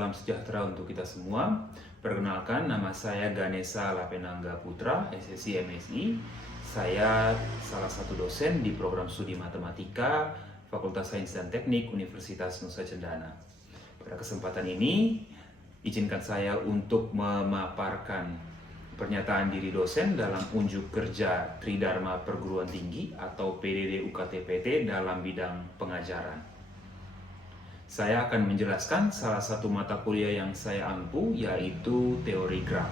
salam sejahtera untuk kita semua. Perkenalkan, nama saya Ganesha Lapenangga Putra, SSI MSI. Saya salah satu dosen di program studi matematika Fakultas Sains dan Teknik Universitas Nusa Cendana. Pada kesempatan ini, izinkan saya untuk memaparkan pernyataan diri dosen dalam unjuk kerja Tridharma Perguruan Tinggi atau PDD UKT-PT dalam bidang pengajaran. Saya akan menjelaskan salah satu mata kuliah yang saya ampu, yaitu teori graf.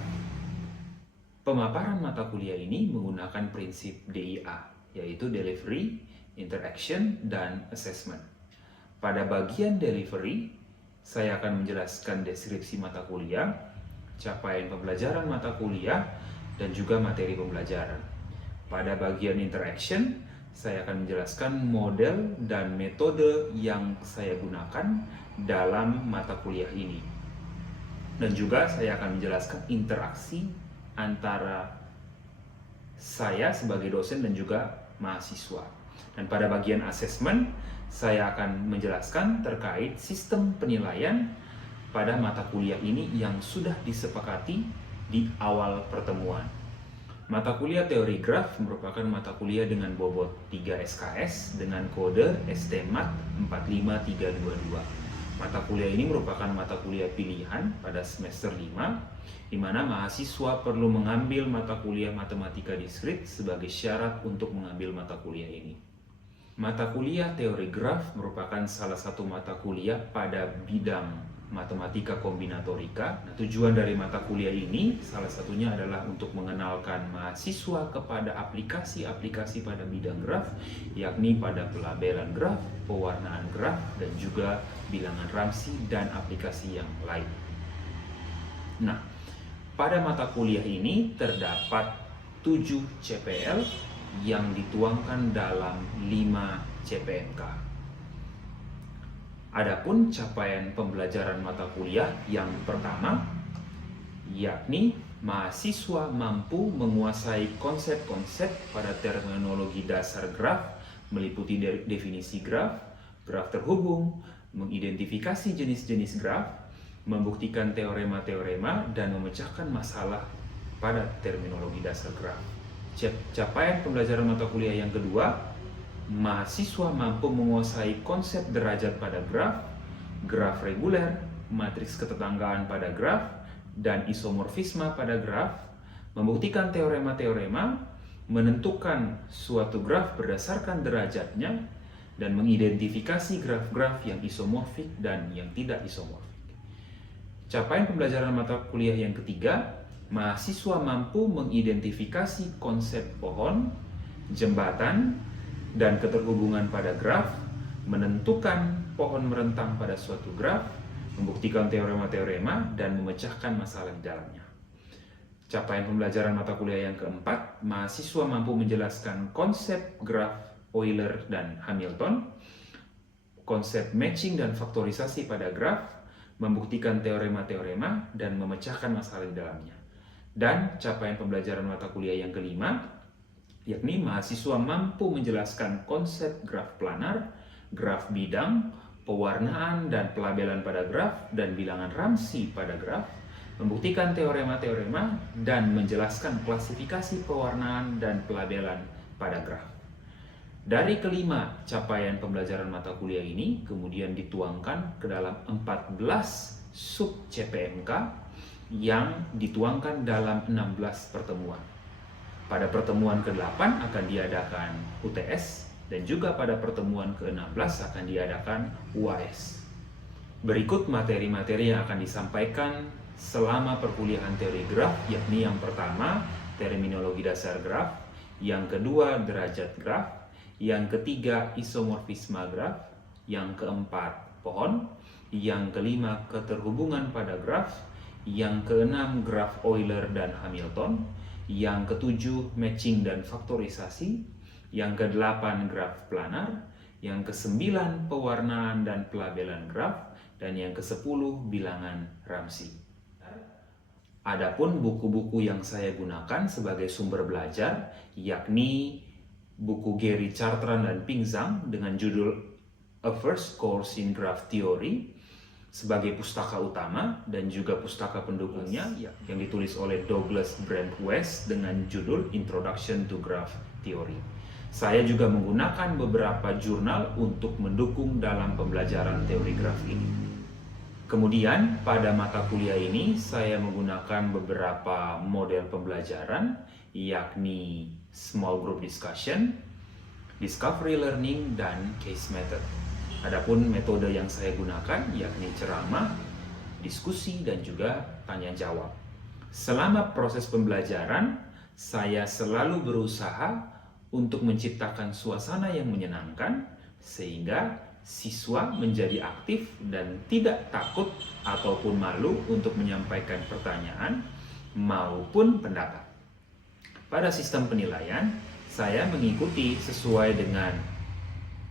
Pemaparan mata kuliah ini menggunakan prinsip DIA, yaitu Delivery, Interaction, dan Assessment. Pada bagian Delivery, saya akan menjelaskan deskripsi mata kuliah, capaian pembelajaran mata kuliah, dan juga materi pembelajaran. Pada bagian Interaction, saya akan menjelaskan model dan metode yang saya gunakan dalam mata kuliah ini. Dan juga saya akan menjelaskan interaksi antara saya sebagai dosen dan juga mahasiswa. Dan pada bagian assessment, saya akan menjelaskan terkait sistem penilaian pada mata kuliah ini yang sudah disepakati di awal pertemuan. Mata kuliah teori graf merupakan mata kuliah dengan bobot 3 SKS dengan kode STMat 45322. Mata kuliah ini merupakan mata kuliah pilihan pada semester 5, di mana mahasiswa perlu mengambil mata kuliah matematika diskrit sebagai syarat untuk mengambil mata kuliah ini. Mata kuliah teori graf merupakan salah satu mata kuliah pada bidang matematika kombinatorika. Nah, tujuan dari mata kuliah ini salah satunya adalah untuk mengenalkan mahasiswa kepada aplikasi-aplikasi pada bidang graf, yakni pada pelabelan graf, pewarnaan graf, dan juga bilangan Ramsey dan aplikasi yang lain. Nah, pada mata kuliah ini terdapat 7 CPL yang dituangkan dalam 5 CPMK. Adapun capaian pembelajaran mata kuliah yang pertama, yakni mahasiswa mampu menguasai konsep-konsep pada terminologi dasar graf, meliputi definisi graf, graf terhubung, mengidentifikasi jenis-jenis graf, membuktikan teorema-teorema, dan memecahkan masalah pada terminologi dasar graf. Capaian pembelajaran mata kuliah yang kedua, mahasiswa mampu menguasai konsep derajat pada graf, graf reguler, matriks ketetanggaan pada graf, dan isomorfisme pada graf, membuktikan teorema-teorema, menentukan suatu graf berdasarkan derajatnya, dan mengidentifikasi graf-graf yang isomorfik dan yang tidak isomorfik. Capaian pembelajaran mata kuliah yang ketiga, mahasiswa mampu mengidentifikasi konsep pohon, jembatan, dan keterhubungan pada graf, menentukan pohon merentang pada suatu graf, membuktikan teorema-teorema, dan memecahkan masalah di dalamnya. Capaian pembelajaran mata kuliah yang keempat, mahasiswa mampu menjelaskan konsep graf Euler dan Hamilton, konsep matching dan faktorisasi pada graf, membuktikan teorema-teorema, dan memecahkan masalah di dalamnya. Dan capaian pembelajaran mata kuliah yang kelima, yakni mahasiswa mampu menjelaskan konsep graf planar, graf bidang, pewarnaan dan pelabelan pada graf, dan bilangan Ramsey pada graf, membuktikan teorema-teorema, dan menjelaskan klasifikasi pewarnaan dan pelabelan pada graf. Dari kelima capaian pembelajaran mata kuliah ini kemudian dituangkan ke dalam 14 sub CPMK yang dituangkan dalam 16 pertemuan. Pada pertemuan ke-8 akan diadakan UTS, dan juga pada pertemuan ke-16 akan diadakan UAS. Berikut materi-materi yang akan disampaikan selama perkuliahan teori graf, yakni yang pertama, terminologi dasar graf, yang kedua, derajat graf, yang ketiga, isomorfisme graf, yang keempat, pohon, yang kelima, keterhubungan pada graf, yang keenam, graf Euler dan Hamilton, yang ketujuh, matching dan faktorisasi, yang kedelapan, graf planar, yang kesembilan, pewarnaan dan pelabelan graf, dan yang kesepuluh, bilangan Ramsey. Adapun buku-buku yang saya gunakan sebagai sumber belajar, yakni buku Gary Chartrand dan Ping Zhang dengan judul A First Course in Graph Theory, sebagai pustaka utama dan juga pustaka pendukungnya yang ditulis oleh Douglas Brent West dengan judul Introduction to Graph Theory. Saya juga menggunakan beberapa jurnal untuk mendukung dalam pembelajaran teori graf ini. Kemudian pada mata kuliah ini saya menggunakan beberapa model pembelajaran, yakni small group discussion, discovery learning, dan case method. Adapun metode yang saya gunakan yakni ceramah, diskusi, dan juga tanya jawab. Selama proses pembelajaran, saya selalu berusaha untuk menciptakan suasana yang menyenangkan sehingga siswa menjadi aktif dan tidak takut ataupun malu untuk menyampaikan pertanyaan maupun pendapat. Pada sistem penilaian, saya mengikuti sesuai dengan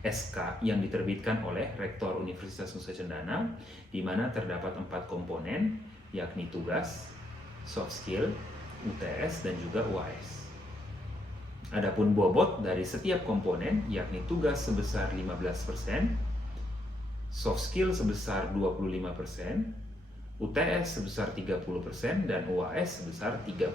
SK yang diterbitkan oleh Rektor Universitas Nusa Cendana, di mana terdapat 4 komponen, yakni tugas, soft skill, UTS, dan juga UAS. Adapun bobot dari setiap komponen, yakni tugas sebesar 15%, soft skill sebesar 25%, UTS sebesar 30%, dan UAS sebesar 30%.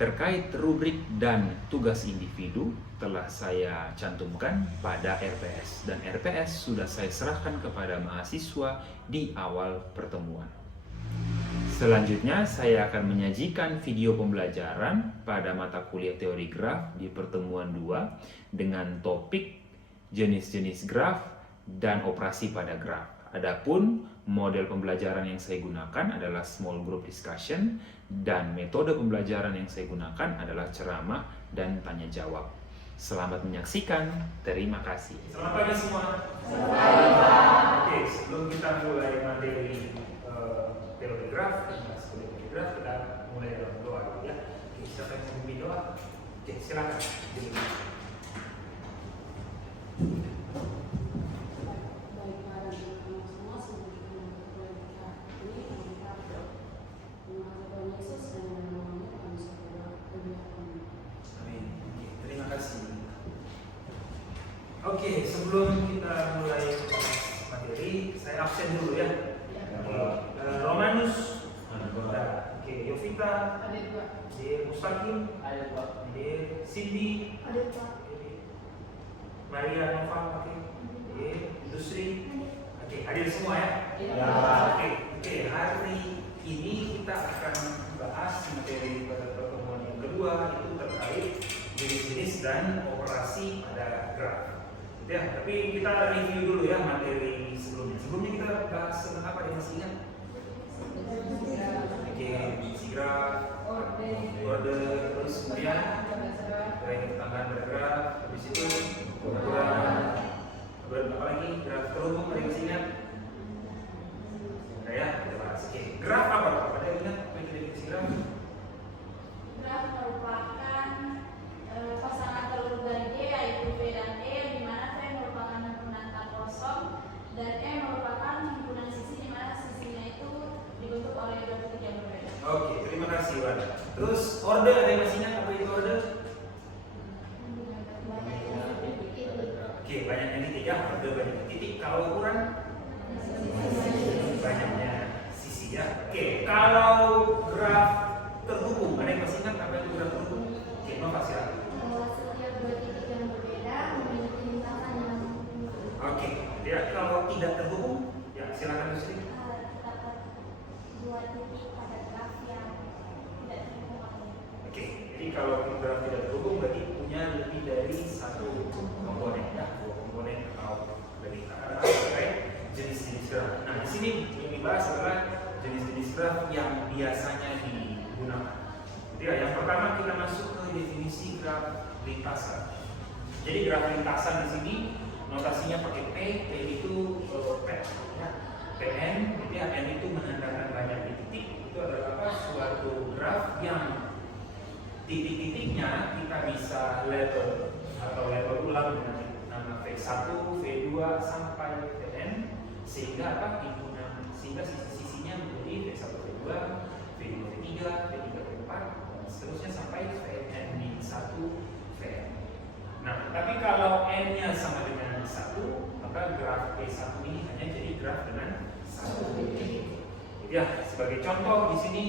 Terkait rubrik dan tugas individu telah saya cantumkan pada RPS, dan RPS sudah saya serahkan kepada mahasiswa di awal pertemuan. Selanjutnya saya akan menyajikan video pembelajaran pada mata kuliah teori graf di pertemuan 2 dengan topik jenis-jenis graf dan operasi pada graf. Adapun model pembelajaran yang saya gunakan adalah small group discussion dan metode pembelajaran yang saya gunakan adalah ceramah dan tanya jawab. Selamat menyaksikan, terima kasih. Selamat pagi semua. Selamat pagi, Pak. Oke, sebelum kita mulai materi teori graf, kita mulai dalam doa ya. Siapa yang mau bimbing doa? Oke, silakan. Oke, sebelum kita mulai materi, saya absen dulu ya. Romanus, oke, Yovita, Mustaqim, Cindy, Maria Nova, oke, Industri, oke, hadir semua ya. Oke, hari ini kita akan bahas materi pada pertemuan yang kedua, itu terkait jenis-jenis dan operasi pada graf. Ya, tapi kita review dulu ya materi sebelumnya. Sebelumnya kita bahas tentang apa yang masih ingat? Oke, graf, order, terus kemudian ketanggaan bergraf, habis itu ukuran, apa lagi? Graf terhubung, ada yang masih ingat? Ya, kita bahas. Oke, graf apa? Ada yang ingat? Apa yang kita definisi graf? Graf merupakan pasangan telur dari D, yaitu V dan E, di mana V merupakan himpunan tak kosong dan E merupakan himpunan sisi, di mana sisinya itu dibentuk oleh dua titik yang berbeda. Oke, terima kasih Wan. Terus order, ada yang masih ingat apa itu order? Oke, banyaknya titik ya, order banyaknya titik. Kalau ukuran? Banyaknya sisi ya. Oke, kalau graf terhubung, ada yang masih ingat apa itu graf terhubung? Oke, Nova silakan. Setiap dua titik yang berbeda memiliki lintasan yang Oke, ya kalau tidak terhubung, ya silakan Yusri. terdapat dua titik pada graf yang tidak terhubung. Oke, jadi kalau graf tidak terhubung berarti punya lebih dari satu komponen ya, dua komponen atau lebih. Terkait jenis-jenis graf. Nah, di sini yang dibahas adalah jenis-jenis graf yang biasanya digunakan. Jadi yang pertama kita masuk ke definisi graf lintasan. Jadi graf lintasan di sini notasinya pakai P itu P, ya. PN, jadi N itu menandakan banyak titik. Itu adalah apa? Suatu graf yang titik-titiknya kita bisa label atau label ulang dengan nama V1, V2 sampai Vn, sehingga apa? Himpunan, sehingga sisi-sisinya menjadi V1, V2, V2, V3, V3, V4, dan seterusnya sampai Vn-1, Vn. Nah, tapi kalau N-nya sama dengan 1, maka maka graf P1 ini hanya jadi graf dengan satu titik. Ya, sebagai contoh di sini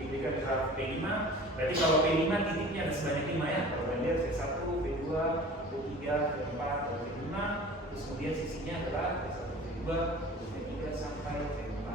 diberikan graf P5. Berarti kalau P5 titiknya ada sebanyak 5 ya. Kalau kalian lihat P1, P2, P3, P4, P5, terus kemudian sisinya adalah P1, P2, P3 sampai P4,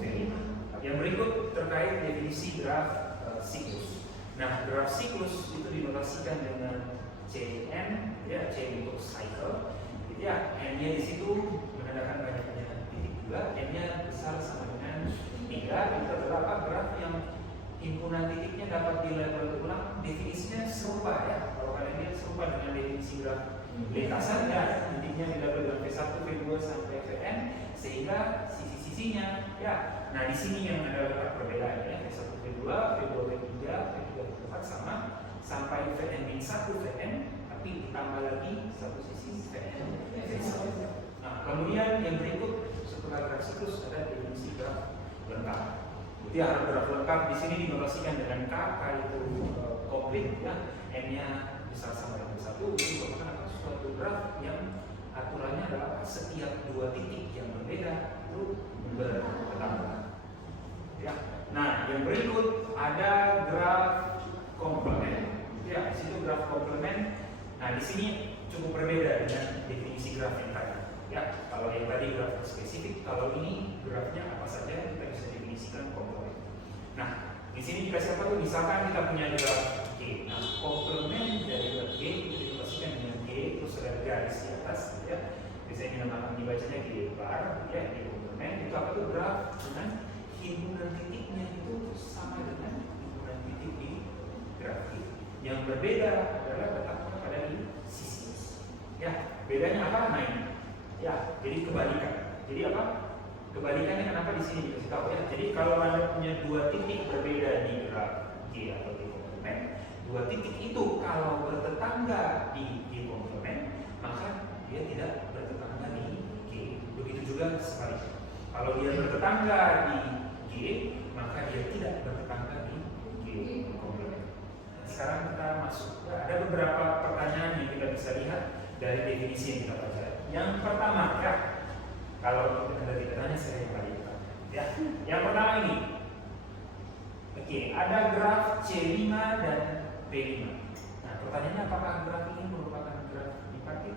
P5. Yang berikut terkait definisi graf siklus. Nah, graf siklus itu dinotasikan dengan Cn, ya, C untuk cycle. Ya, n-nya di situ menandakan banyaknya titik juga, n-nya besar sama dengan 3. Itu adalah apa? Graf yang himpunan titiknya dapat dilabel ulang, definisinya serupa ya. Kalau kalian lihat serupa dengan definisi graf lintasan ya, titiknya dilabel dengan P1, P2 sampai Pn, sehingga sisi-sisinya ya. Nah, di sini yang ada letak perbedaannya P1, P2, P2, P3, P3, P4 sama sampai Vn-1 Vn, tapi ditambah lagi satu sisi Vn. Nah, kemudian yang berikut setelah graf siklus ada definisi graf lengkap. Jadi harus graf lengkap di sini dinotasikan dengan K itu komplit ya, n-nya besar sama dengan 1. Ini merupakan suatu graf yang aturannya adalah setiap dua titik yang berbeda itu bertambah. Ya. Nah, yang berikut ada graf komplement. Ya, di situ graf komplement. Nah, di sini cukup berbeda dengan definisi graf yang tadi. Ya, kalau yang tadi graf spesifik, kalau ini grafnya apa saja kita bisa definisikan komplement. Nah, di sini dikasih apa tuh? Misalkan kita punya graf G. Nah, komplement dari graf G itu didenominasikan dengan G terus ada garis di atas, ya. Biasanya dinamakan dibacanya G bar, ya. G komplement itu apa tuh? Graf dengan himpunan titiknya itu sama dengan himpunan titik di graf G. Yang berbeda adalah letaknya pada di sisi. Ya, bedanya apa? Nah ini. Ya, jadi kebalikan. Jadi apa? Kebalikannya kenapa di sini dikasih tahu ya? Jadi kalau Anda punya dua titik berbeda di graf G atau G komplement, dua titik itu kalau bertetangga di G komplement, maka dia tidak bertetangga di G. Begitu juga sebaliknya. Kalau dia bertetangga di G, maka dia tidak bertetangga di G komplement. Nah, sekarang kita masuk. Nah, ada beberapa pertanyaan yang kita bisa lihat dari definisi yang kita baca. Yang pertama ya, kalau Anda tidak tanya saya yang balik. Ya, yang pertama ini. Oke, ada graf C5 dan P5. Nah, pertanyaannya apakah graf ini merupakan graf bipartit?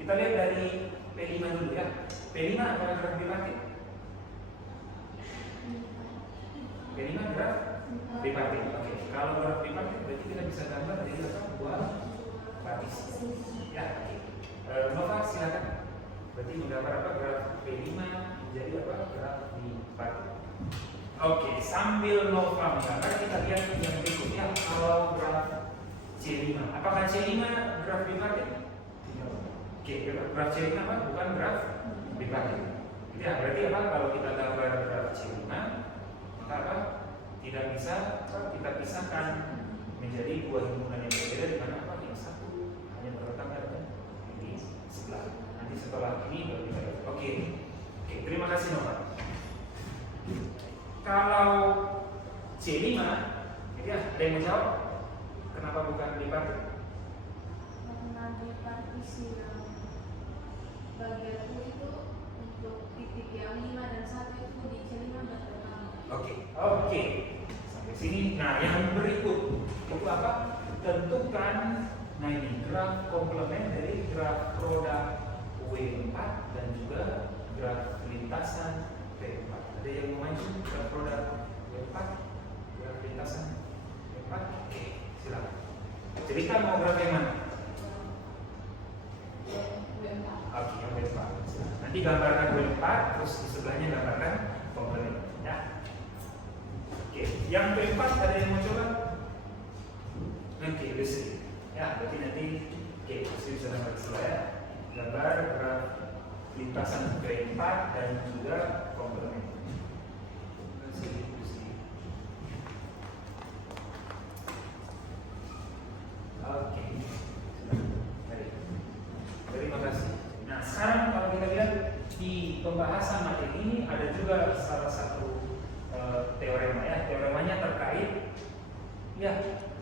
Kita lihat dari P5 dulu ya. P5 apakah graf bipartit? P5 graf bipartit. Oke, kalau graf bipartit berarti kita bisa gambar dari apa? Dua partisi. Ya, oke. Nova silakan. Berarti menggambar apa? Graf P5 menjadi apa? Graf bipartit. Oke, sambil Nova menggambar kita lihat yang berikutnya. Kalau graf C5, apakah C5 graf bipartit? Oke, graf C5 apa? Bukan graf bipartit. Ya, berarti apa? Kalau kita gambar graf C5, maka apa? Tidak bisa kita pisahkan menjadi dua himpunan yang berbeda di mana apa? Yang satu hanya bertetangga dengan di sebelah. Nanti setelah ini baru kita lihat. Oke, terima kasih Nova. Kalau C5, ya, ada yang menjawab? Kenapa bukan bipartit? Karena di partisi yang bagian itu untuk titik yang 5 dan 1 itu di C5 bertetangga. Oke. Sampai sini. Nah, yang berikut itu apa? Tentukan. Nah, ini graf komplement dari graf produk W4 dan juga graf lintasan P4. Ada yang mau maju graf produk W4, graf lintasan W4? Oke, silakan. Cerita mau graf yang mana? Oke, yang W4. Nanti gambarkan W4, terus di sebelahnya gambarkan komplement. Ya. Oke, yang P4 ada yang mau coba? Oke, bisa. Ya, berarti nanti pasti bisa gambar sebelah ya. Gambar graf lintasan P4 dan juga komplement. Oke. Terima kasih. Nah, sekarang kalau kita lihat di pembahasan materi ini ada juga salah satu teorema ya. Teoremanya terkait ya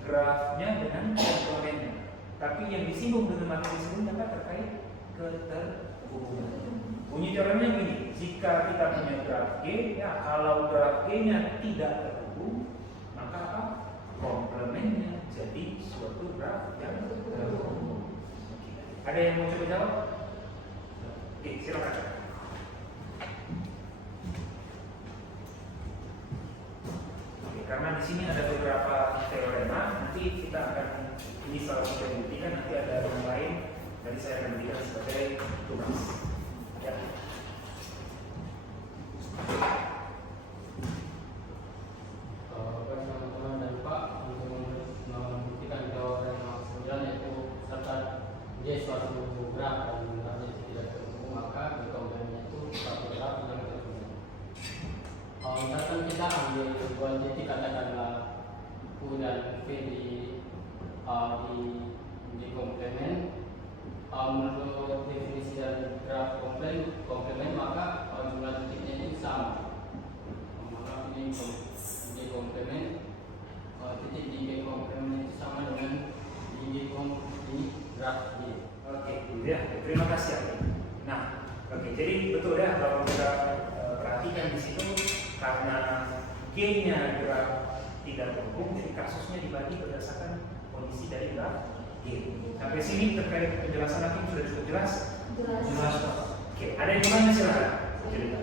grafnya dengan komplementnya. Tapi yang disinggung dengan materi sebelumnya apa? Terkait keterkaitan. Bunyi teoremnya gini, jika kita punya graf G, ya kalau graf G-nya tidak terhubung, maka apa? Komplemennya jadi suatu graf yang terhubung. Ada yang mau coba jawab? Oke, silakan. Oke, karena di sini ada beberapa teorema, nanti kita akan ini salah satu yang dibuktikan, nanti ada yang lain, nanti saya akan berikan sebagai tugas. Ya. Teman-teman dan Pak, untuk membuktikan teorema 9 yaitu serta J suatu graf dan grafnya tidak terhubung, maka komplemennya itu suatu graf yang terhubung. Misalkan kita ambil sebuah titik katakanlah U dan V di komplemen, menurut definisi dari graf komplemen maka jumlah titiknya itu sama. Maka ini di komplemen titik di G komplemen itu sama dengan di graf G. Oke, ya, terima kasih. Nah, oke, jadi betul ya kalau kita perhatikan di situ karena G-nya graf tidak terhubung, jadi kasusnya dibagi berdasarkan kondisi dari graf G. Sampai sini terkait penjelasan Hakim sudah cukup jelas? Jelas, Pak. Oke, ada yang mau silakan. Cerita.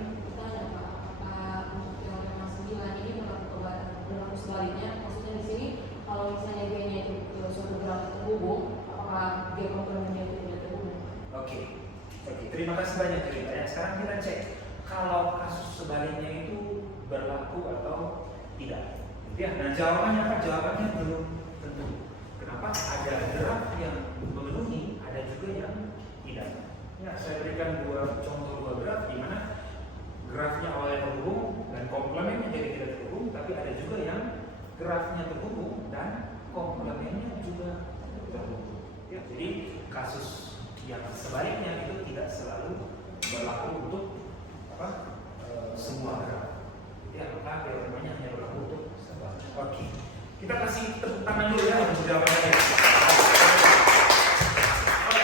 Sebaliknya, maksudnya di sini kalau misalnya G-nya itu suatu graf terhubung, apakah G komplemennya itu tidak terhubung? Oke, terima kasih banyak ceritanya. Sekarang kita cek kalau kasus sebaliknya itu berlaku atau tidak. Ya, nah jawabannya apa? Jawabannya belum tentu. Kenapa? Ada graf yang memenuhi, ada juga yang tidak. Ya, saya berikan contoh dua graf di mana grafnya awalnya terhubung dan komplemennya jadi tidak terhubung, tapi ada juga yang grafnya terhubung dan komplemennya juga terhubung. Ya, jadi kasus yang sebaliknya itu tidak selalu berlaku untuk semua graf. Ya, maka teoremanya hanya berlaku untuk sebaliknya. Oke, kita kasih tepuk tangan dulu ya untuk jawabannya. Oke,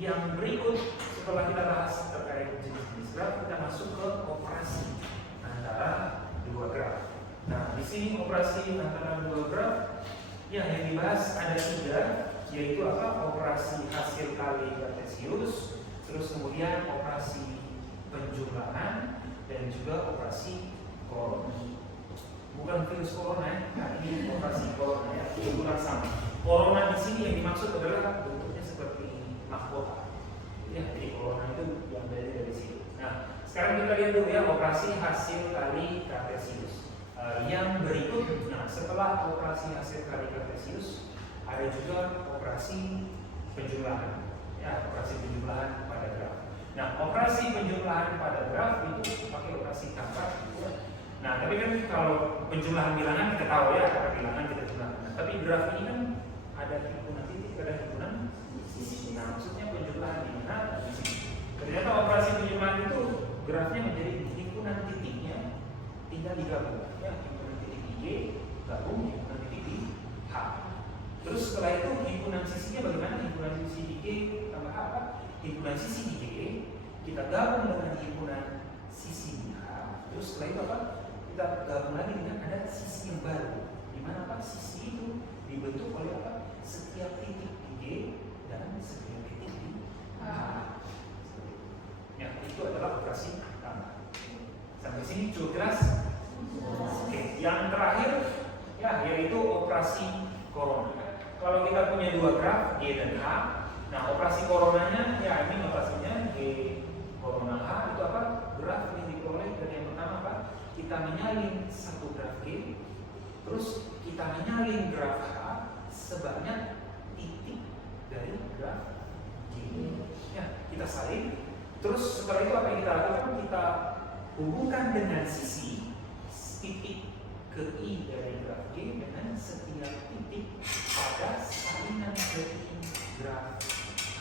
yang berikut setelah kita bahas terkait jenis-jenis graf, kita masuk ke operasi antara dua graf. Nah, di sini operasi antara dua graf, ya yang dibahas ada 3, yaitu apa? Operasi hasil kali kartesius, terus kemudian operasi penjumlahan dan juga operasi corona. Bukan virus corona ya, nah, ini operasi corona ya, kebetulan sama. Corona di sini yang dimaksud adalah bentuknya seperti mahkota. Ya, jadi corona itu yang dari sini. Nah, sekarang kita lihat dulu ya operasi hasil kali kartesius. Yang berikut, nah setelah operasi hasil kali kartesius ada juga operasi penjumlahan. Ya, operasi penjumlahan pada graf. Nah, operasi penjumlahan pada graf itu pakai operasi tambah. Nah, tapi kan kalau penjumlahan bilangan kita tahu ya, karena bilangan kita jumlahkan. Nah, tapi graf ini kan ada himpunan titik, ada himpunan sisi. Nah, maksudnya penjumlahan di mana? Di sini. Ternyata operasi penjumlahan itu grafnya menjadi himpunan titiknya tinggal digabung. Ya, himpunan titik di G gabung himpunan titik di H. Terus setelah itu himpunan sisinya bagaimana? Himpunan sisi di G tambah apa? Himpunan sisi di G kita gabung dengan himpunan sisi di H. Terus setelah itu apa? Kita gabung lagi dengan ada sisi yang baru. Di mana apa? Sisi itu dibentuk oleh apa? Setiap titik di G dan setiap titik di H. Ya, itu adalah operasi tambah. Sampai sini cukup jelas? Oke, yang terakhir ya yaitu operasi corona. Kalau kita punya dua graf G dan H, nah operasi coronanya ya ini operasinya G corona H itu apa? Graf yang diperoleh dari yang pertama apa? Kita menyalin satu graf G, terus kita menyalin graf H sebanyak titik dari graf G. Ya, kita salin. Terus setelah itu apa yang kita lakukan? Kita hubungkan dengan sisi titik ke I dari graf G dengan setiap titik pada salinan dari graf H.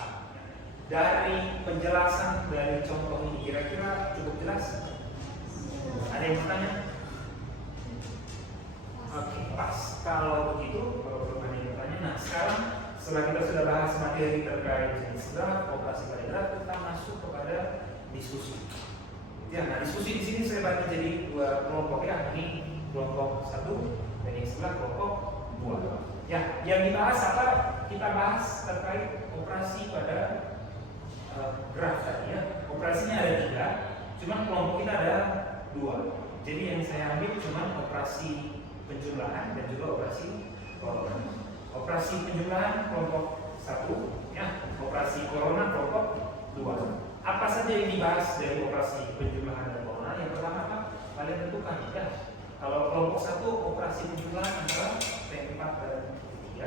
Dari penjelasan dari contoh ini kira-kira cukup jelas? Ada yang bertanya? Oke, pas. Kalau begitu, kalau belum ada yang bertanya, nah sekarang setelah kita sudah bahas materi terkait jenis graf, operasi pada graf, kita masuk kepada diskusi. Ya, nah diskusi di sini saya bagi jadi dua kelompok ya. Ini kelompok 1 dan yang sebelah kelompok 2. Ya, yang dibahas apa? Kita bahas terkait operasi pada graf tadi ya. Operasinya ada 3, cuman kelompok kita ada 2. Jadi yang saya ambil cuman operasi penjumlahan dan juga operasi corona. Operasi penjumlahan kelompok 1 ya, operasi corona kelompok 2. Apa saja yang dibahas dari operasi penjumlahan dan corona? Yang pertama apa? Kalian tentukan ya. Kalau kelompok 1 operasi penjumlahan antara P4 dan P3.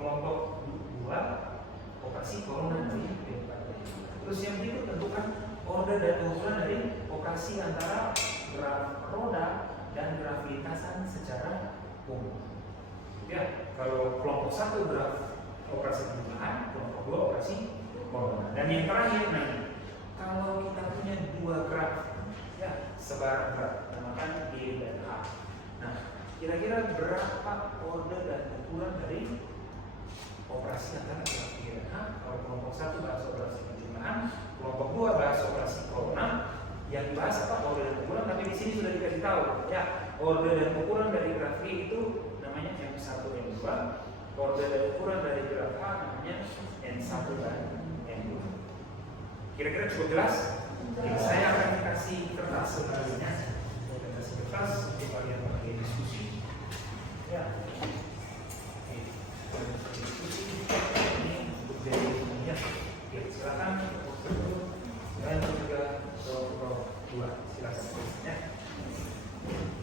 Kelompok 2 operasi corona dari P4 dan P3. Terus yang berikut tentukan order dan ukuran dari operasi antara graf roda dan graf lintasan secara umum. Ya, kalau kelompok 1 graf operasi penjumlahan, kelompok 2 operasi corona. Dan yang terakhir nih, kalau kita punya 2 graf ya, sebaran graf, namakan G dan H. Nah, kira-kira berapa order dan ukuran dari operasi antara graf G dan H? Kalau kelompok 1 bahas operasi penjumlahan, kelompok 2 bahas operasi corona. Yang dibahas apa? Order dan ukuran, tapi di sini sudah dikasih tahu ya, order dan ukuran dari graf G itu namanya M1 M2. Order dan ukuran dari graf H namanya N1 dan N2. Kira-kira cukup jelas? Jadi saya akan kasih kertas sebenarnya. Saya kasih kertas untuk kalian pakai diskusi. Ya. Oke. Diskusi ini untuk dari ya. Oke, silakan dan juga kelompok 2. Silakan ya.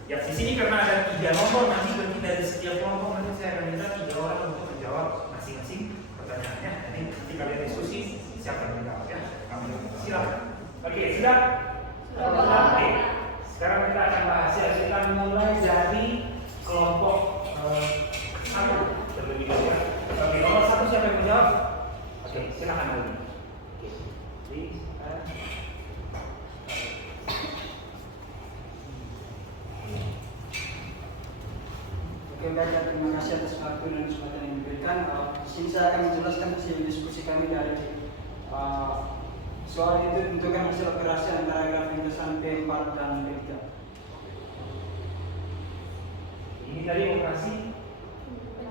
Ya, di sini karena ada 3 nomor, nanti berarti dari setiap kelompok nanti saya akan minta 3 orang untuk menjawab masing-masing pertanyaannya. Nanti kalian diskusi siapa yang menjawab ya. Silakan. Oke, sudah? Oke. Sekarang kita akan bahas ya. Kita mulai dari kelompok 1 terlebih dahulu ya. Oke, nomor 1 siapa yang menjawab? Oke, silakan dulu. Oke. Jadi, Oke, baik, terima kasih atas waktu dan kesempatan yang diberikan. Di sini saya akan menjelaskan hasil diskusi kami dari soal itu tentukan hasil operasi antara graf lintasan P4 dan P3. ini tadi operasi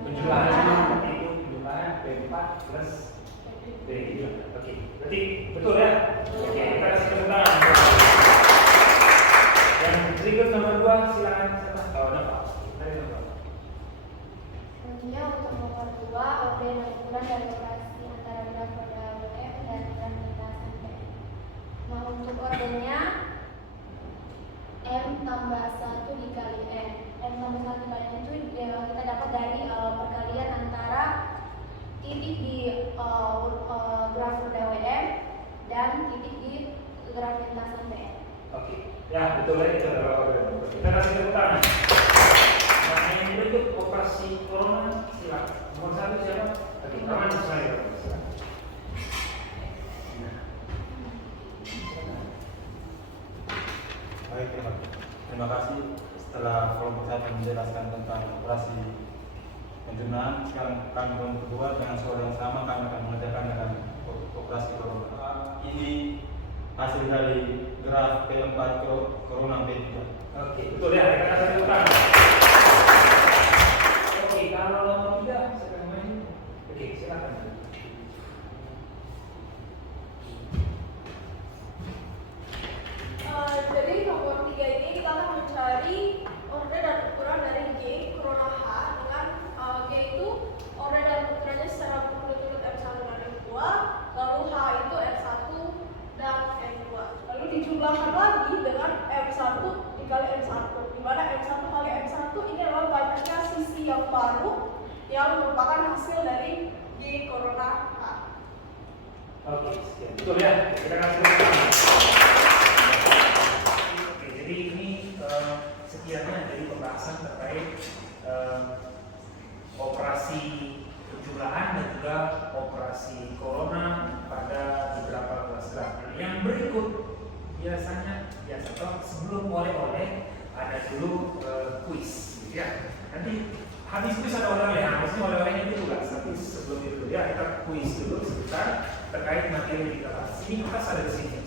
penjumlahan, itu penjumlahan P4 plus P3. Oke, berarti betul ya? Oke, kita kasih tepuk tangan. Yang berikut nomor 2 silakan. Oh, nomor. Dari nomor. Selanjutnya untuk nomor 2, order dan ukuran dari operasi antara graf roda WF dan graf lintasan P. Nah, untuk ordernya M tambah 1 dikali N. M tambah 1 dikali N itu kita dapat dari perkalian antara titik di graf roda WF dan titik di graf lintasan P. Oke, ya betul ya, itu adalah order. Kita kasih tepuk tangan. Nah, yang berikut operasi corona silakan. Nomor 1 siapa? Oke, Rahman Ismail. Silakan. Baik, terima kasih. Setelah kelompok 1 menjelaskan tentang operasi penjumlahan, sekarang kami kelompok 2 dengan soal yang sama kami akan mengerjakan dengan operasi corona. Ini hasil dari graf P4 corona P3. Oke, betul ya, kita kasih tepuk tangan. Oke, kalau nomor 3 silakan main. Oke, silakan. Jadi nomor 3 ini kita akan mencari order dan ukuran dari G corona H dengan G itu order dan ukurannya secara berturut-turut M1 dan M2, lalu H itu M1 dan M2. Lalu dijumlahkan lagi dengan M1 dikali M1, di mana M1 kali M1 ini adalah banyaknya sisi yang baru yang merupakan hasil dari G corona H. Oke, sekian. Betul ya, kita kasih tepuk tangan. Oke, jadi ini sekiannya dari pembahasan terkait operasi penjumlahan dan juga operasi corona pada beberapa kelas graf. Yang berikut biasa sebelum oleh-oleh ada dulu kuis, ya. Nanti habis kuis ada oleh-oleh. Nah, maksudnya oleh-olehnya itu tugas. Tapi sebelum itu ya kita kuis dulu sebentar terkait materi yang kita bahas. Ini kertas ada di sini.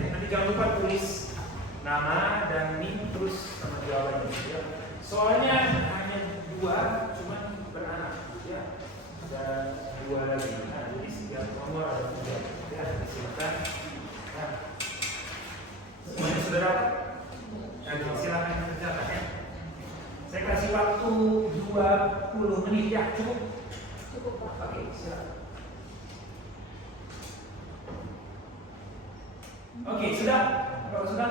Nanti jangan lupa tulis nama dan ini terus sama jawabannya. Ya. Soalnya hanya 2, cuman beranak. Ya. Dan 2 lagi. Nah, jadi setiap nomor ada 3. Ya, silakan. Nah, semuanya sudah dapat? Oke, silakan kerjakan ya. Saya kasih waktu 20 menit ya, cukup? Cukup Pak. Oke, silakan. Oke, sudah? Kalau sudah?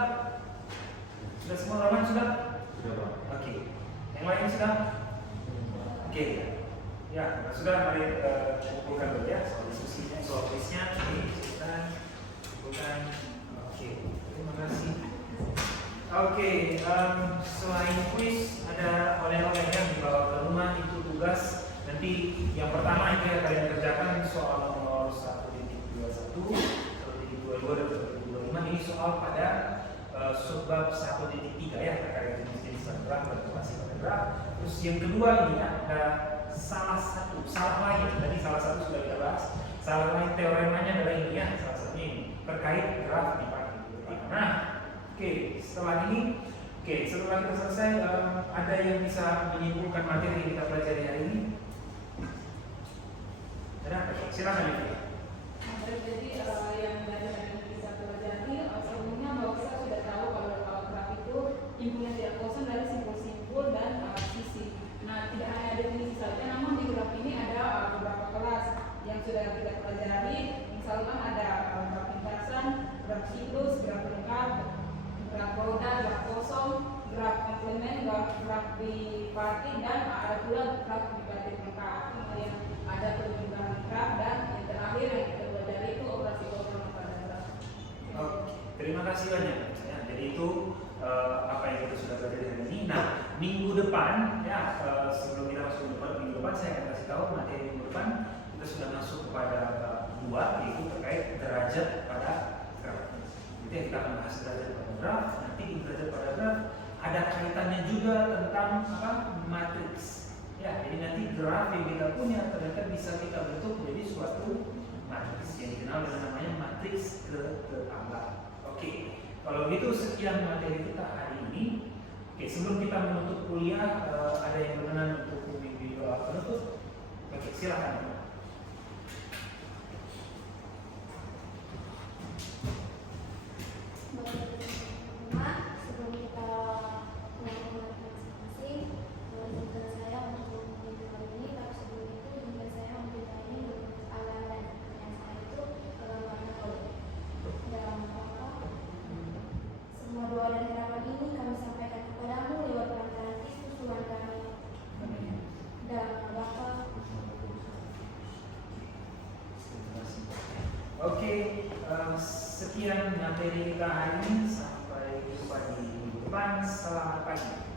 Sudah semua lawan sudah? Sudah Pak. Oke. Yang lain sudah? Oke. Ya, kalau sudah mari kumpulkan dulu ya soal diskusinya, soal kuisnya. Oke, silakan kumpulkan. Oke, terima kasih. Oke, selain kuis ada oleh-oleh yang dibawa ke rumah itu tugas. Nanti yang pertama itu yang kalian kerjakan soal nomor 1.21, 1.22 dan 1.25. Ini soal pada subbab 1.3 ya terkait jenis graf dan operasi pada graf. Terus yang kedua ini ada salah lain. Tadi salah satu sudah kita bahas. Salah lain teoremanya adalah ini ya, salah satunya ini terkait graf di pagi. Nah, oke, setelah kita selesai, ada yang bisa menyimpulkan materi yang kita pelajari hari ini? Ada? Silakan Livia. Jadi yang belajar yang bisa pelajari sebelumnya bahwa kita sudah tahu kalau graf itu himpunan tidak kosong dari simpul-simpul dan sisi. Nah, tidak hanya definisi saja, namun di graf ini ada beberapa kelas yang sudah kita pelajari. Misalkan ada graf lintasan, graf siklus, graf lengkap, graf roda, graf kosong, graf komplement, graf bipartit, dan ada pula graf bipartit lengkap. Kemudian ada peruntukan graf dan yang terakhir yang kita pelajari itu operasi kontrol pada graf. Oke, terima kasih banyak. Ya, jadi itu apa yang kita sudah pelajari hari ini. Nah, minggu depan ya sebelum kita masuk minggu depan saya akan kasih tahu materi minggu depan kita sudah masuk kepada 2 yaitu terkait derajat pada graf. Jadi kita akan bahas derajat pada graf. Nanti di derajat pada graf ada kaitannya juga tentang apa matriks. Ya, jadi nanti graf yang kita punya ternyata bisa kita bentuk menjadi suatu matriks yang dikenal dengan namanya matriks ketambahan. Oke, kalau gitu sekian materi kita hari ini. Oke, sebelum kita menutup kuliah, ada yang berkenan untuk membimbing doa penutup? Oke, silakan. Sebelum kita melakukan masing-masing, izinkan saya untuk memimpin kali ini. Tapi sebelum itu izinkan saya memberikan ini alam dan pertanyaan saya itu bagaimana kalau dalam apa semua doa dan harapan ini kami sampaikan kepadamu lewat perantara Kristus Tuhan kami. Dan Bapa. Oke, sekian materi kita hari ini. Sampai jumpa di minggu depan. Selamat pagi.